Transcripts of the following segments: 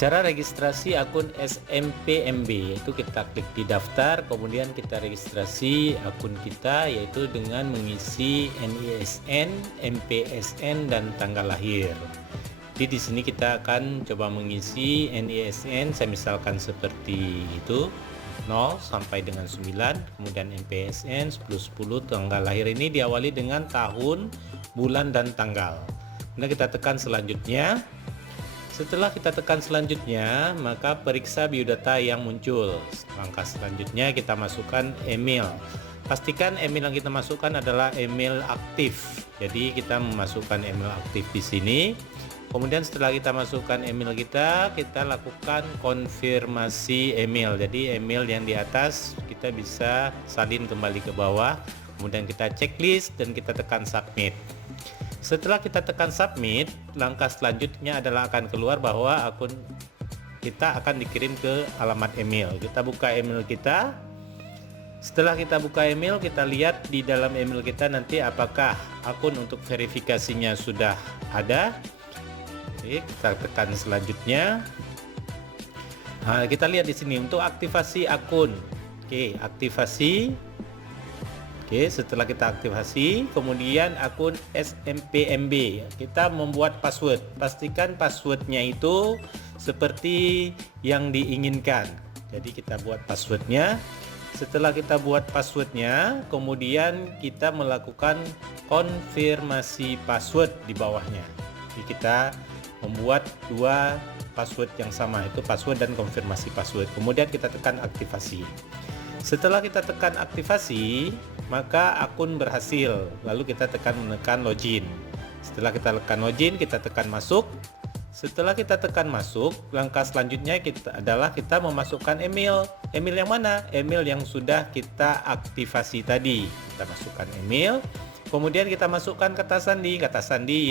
Cara registrasi akun SMPMB yaitu kita klik di daftar, kemudian kita registrasi akun kita yaitu dengan mengisi NISN, MPSN dan tanggal lahir. Jadi di sini kita akan coba mengisi NISN, saya misalkan seperti itu 0 sampai dengan 9, kemudian MPSN 10 tanggal lahir ini diawali dengan tahun, bulan dan tanggal. Kemudian kita tekan selanjutnya. Setelah kita tekan selanjutnya, maka periksa biodata yang muncul. Langkah selanjutnya kita masukkan email. Pastikan email yang kita masukkan adalah email aktif. Jadi kita memasukkan email aktif di sini. Kemudian setelah kita masukkan email kita lakukan konfirmasi email. Jadi email yang di atas kita bisa salin kembali ke bawah. Kemudian kita checklist dan kita tekan submit. Setelah kita tekan submit, langkah selanjutnya adalah akan keluar bahwa akun kita akan dikirim ke alamat email. Kita buka email kita. Setelah kita buka email, kita lihat di dalam email kita nanti apakah akun untuk verifikasinya sudah ada. Oke, kita tekan selanjutnya. Nah, kita lihat di sini untuk aktivasi akun. Oke, aktivasi. Oke, setelah kita aktivasi, kemudian akun SMPMB, kita membuat password. Pastikan passwordnya itu seperti yang diinginkan. Jadi kita buat passwordnya. Setelah kita buat passwordnya, kemudian kita melakukan konfirmasi password di bawahnya. Jadi kita membuat dua password yang sama, itu password dan konfirmasi password. Kemudian kita tekan aktivasi. Setelah kita tekan aktivasi, maka akun berhasil. Lalu kita menekan login. Setelah kita tekan login, kita tekan masuk. Setelah kita tekan masuk, langkah selanjutnya adalah kita memasukkan email. Email yang mana? Email yang sudah kita aktivasi tadi. Kita masukkan email. Kemudian kita masukkan kata sandi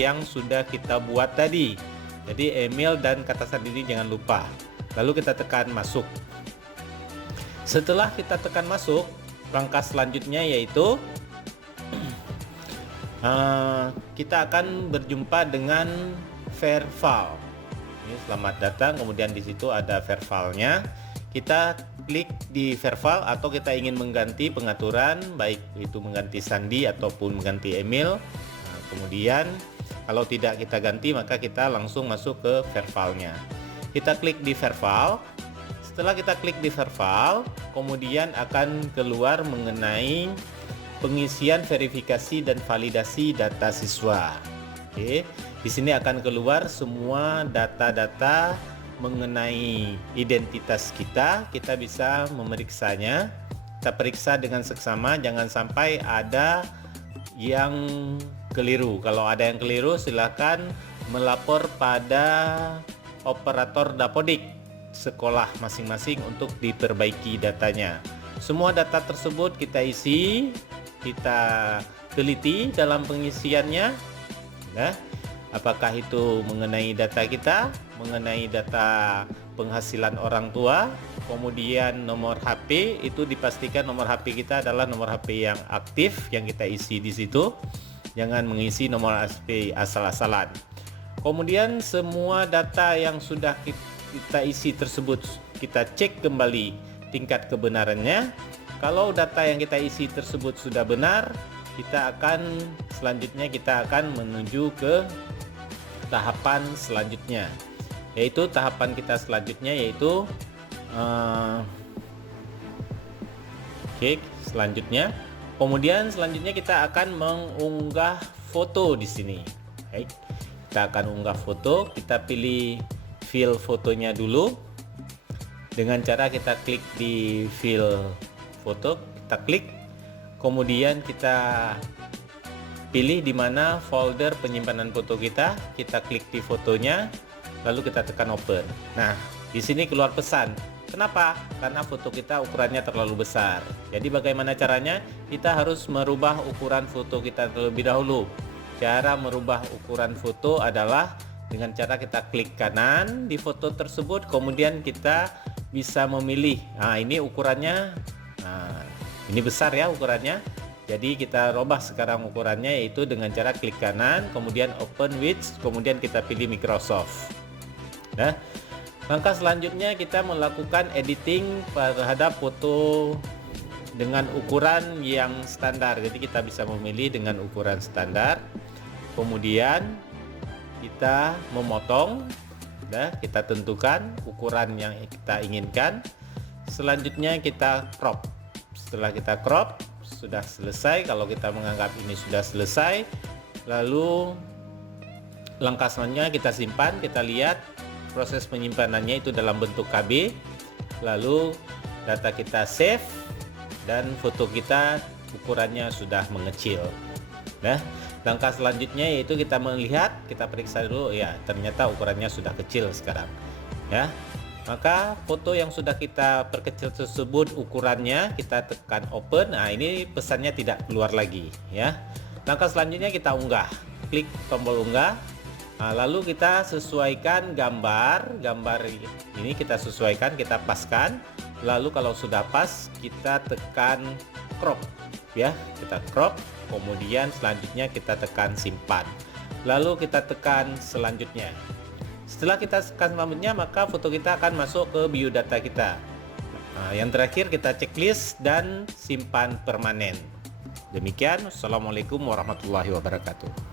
yang sudah kita buat tadi. Jadi email dan kata sandi ini jangan lupa. Lalu kita tekan masuk. Setelah kita tekan masuk, langkah selanjutnya yaitu kita akan berjumpa dengan Verval. Ini selamat datang, kemudian di situ ada Vervalnya. Kita klik di Verval atau kita ingin mengganti pengaturan, baik itu mengganti sandi ataupun mengganti email. Nah, kemudian kalau tidak kita ganti, maka kita langsung masuk ke Vervalnya. Kita klik di Verval. Setelah kita klik di Verval, kemudian akan keluar mengenai pengisian verifikasi dan validasi data siswa. Oke, di sini akan keluar semua data-data mengenai identitas kita. Kita bisa memeriksanya. Kita periksa dengan seksama, jangan sampai ada yang keliru. Kalau ada yang keliru, silakan melapor pada operator dapodik sekolah masing-masing untuk diperbaiki datanya. Semua data tersebut kita isi, kita teliti dalam pengisiannya. Nah, apakah itu mengenai data kita, mengenai data penghasilan orang tua, kemudian nomor HP, itu dipastikan nomor HP kita adalah nomor HP yang aktif yang kita isi di situ. Jangan mengisi nomor HP asal-asalan. Kemudian semua data yang sudah kita isi tersebut kita cek kembali tingkat kebenarannya. Kalau data yang kita isi tersebut sudah benar, kita akan menuju ke tahapan selanjutnya, yaitu tahapan kita selanjutnya yaitu selanjutnya. Kemudian selanjutnya kita akan mengunggah foto di sini. Baik, kita akan unggah foto. Kita pilih file fotonya dulu. Dengan cara kita klik di file foto, kita klik. Kemudian kita pilih di mana folder penyimpanan foto kita. Kita klik di fotonya, lalu kita tekan open. Nah, di sini keluar pesan. Kenapa? Karena foto kita ukurannya terlalu besar. Jadi bagaimana caranya? Kita harus merubah ukuran foto kita terlebih dahulu. Cara merubah ukuran foto adalah dengan cara kita klik kanan di foto tersebut, kemudian kita bisa memilih. Nah, ini ukurannya, ini besar ya ukurannya. Jadi kita robah sekarang ukurannya, yaitu dengan cara klik kanan, kemudian open with, kemudian kita pilih Microsoft. Nah, Langkah selanjutnya kita melakukan editing terhadap foto dengan ukuran yang standar. Jadi kita bisa memilih dengan ukuran standar. Kemudian kita memotong, kita tentukan ukuran yang kita inginkan. Selanjutnya kita crop. Setelah kita crop, sudah selesai. Kalau kita menganggap ini sudah selesai, lalu langkah selanjutnya kita simpan. Kita lihat proses penyimpanannya itu dalam bentuk KB, lalu data kita save dan foto kita ukurannya sudah mengecil. Langkah selanjutnya yaitu kita melihat, kita periksa dulu, ya ternyata ukurannya sudah kecil sekarang. Maka foto yang sudah kita perkecil tersebut ukurannya, kita tekan open. Nah, ini pesannya tidak keluar lagi, ya. Langkah selanjutnya kita unggah, klik tombol unggah. Nah, lalu kita sesuaikan gambar ini, kita sesuaikan, kita paskan. Lalu kalau sudah pas, kita tekan crop, ya, kita crop. Kemudian selanjutnya kita tekan simpan. Lalu kita tekan selanjutnya. Setelah kita tekan selanjutnya, maka foto kita akan masuk ke biodata kita. Nah, yang terakhir kita checklist dan simpan permanen. Demikian, Assalamualaikum warahmatullahi wabarakatuh.